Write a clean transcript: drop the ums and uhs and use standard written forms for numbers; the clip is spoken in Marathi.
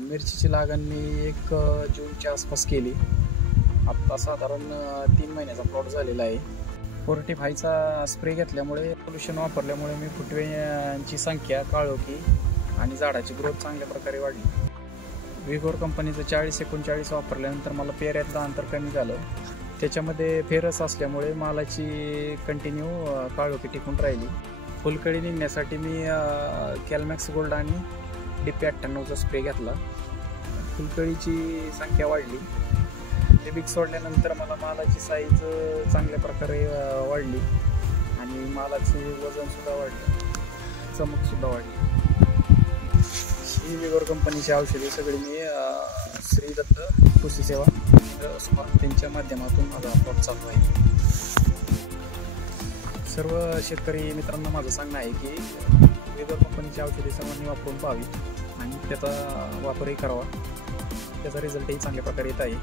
मिरचीची लागण मी 1 जूनच्या आसपास केली. आत्ता साधारण 3 महिन्याचा प्लॉट झालेला आहे. 45चा स्प्रे घेतल्यामुळे सोल्युशन वापरल्यामुळे मी फुटव्यांची संख्या, काळोखी आणि झाडाची ग्रोथ चांगल्या प्रकारे वाढली. विगोर कंपनीचं 40-39 वापरल्यानंतर मला पेऱ्यातलं अंतर कमी झालं. त्याच्यामध्ये फेरस असल्यामुळे मालाची कंटिन्यू काळोखी टिकून राहिली. फुलकळी निघण्यासाठी मी कॅलमॅक्स गोल्ड आणि DP 98चा स्प्रे घेतला. फुलकळीची संख्या वाढली. ते बिग सोडल्यानंतर मला मालाची साईज चांगल्या प्रकारे वाढली आणि मालाचे वजनसुद्धा वाढलं, चमकसुद्धा वाढली. ही विगोर कंपनीची औषधे सगळी मी श्री दत्त कृषी सेवा त्यांच्या माध्यमातून माझा प्लॉट चालू आहे. सर्व शेतकरी मित्रांना माझं सांगणं आहे की विगोर कंपनीची औषधे सर्वांनी वापरून पाहावी आणि त्याचा वापरही करावा. त्याचा रिझल्टही चांगल्या प्रकारे येत आहे.